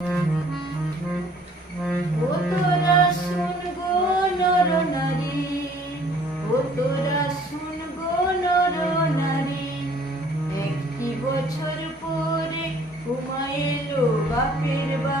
ও তোরা শুন গো নর নারী, ও তোরা শুন গো নর নারী, একটি বছর পরে ঘুমা এলো বাপের বাড়ি।